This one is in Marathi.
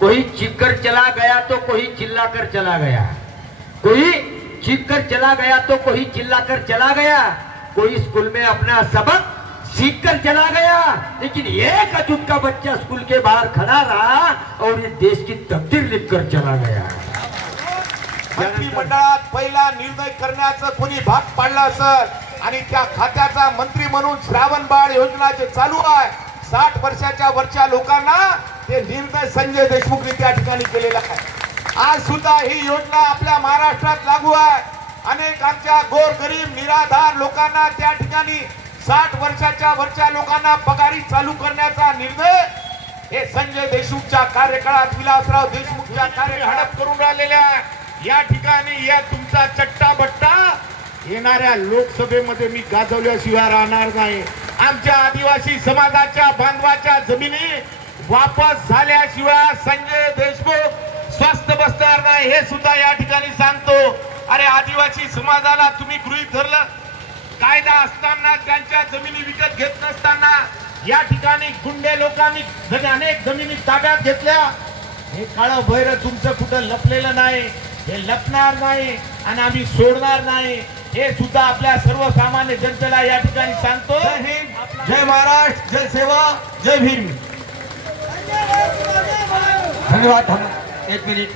कोई चीख कर चला गया तो कोई चिल्ला कर चला गया, कोई चीख कर चला गया तो कोई चिल्ला कर चला गया, कोई स्कूल में अपना सबक सीख कर चला गया, लेकिन एक अछूत का बच्चा स्कूल के बाहर खड़ा रहा और ये देश की तकदीर लिख कर चला गया। मंत्रिमंडळात पहिला निर्णय करण्याचं कोणी भाग पाडला असेल आणि त्या खात्याचा मंत्री म्हणून श्रावण बाळ योजना जे चालू आहे 60 वर्षाच्या वरच्या लोकांना ते निर्णय संजय देशमुखने त्या ठिकाणी केलेला आहे। आज सुद्धा ही योजना आपल्या महाराष्ट्रात लागू आहे। अनेक आमच्या गोरगरीब निराधार लोकांना त्या ठिकाणी 60 वर्षाच्या वरच्या लोकांना पगारी चालू करण्याचा निर्णय हे संजय देशमुखच्या कार्यकाळात विलासराव देशमुखच्या कार्यकाळात करून राहिलेल्या या ठिकाणी या तुमचा चट्टा बट्टा येणाऱ्या लोकसभेमध्ये मी गाजवल्याशिवाय राहणार नाही। आमच्या आदिवासी समाजाच्या बांधवाच्या जमिनी वापस झाल्याशिवाय संजय देशमुख स्वस्थ बसणार नाही हे सुद्धा या ठिकाणी सांगतो। अरे आदिवासी समाजाला तुम्ही गृहीत धरलं, कायदा असताना त्यांच्या जमिनी विकत घेत नसताना या ठिकाणी गुंडे लोकांनी अनेक जमिनी ताब्यात घेतल्या। हे काळं भैर तुमचं कुठं लपलेलं नाही, हे लपणार नाही आणि आम्ही सोडणार नाही हे सुद्धा आपल्या सर्वसामान्य जनतेला या ठिकाणी सांगतो। जय हिंद, जय महाराष्ट्र, जय सेवा, जय भीम। धन्यवाद। 1 मिनिट।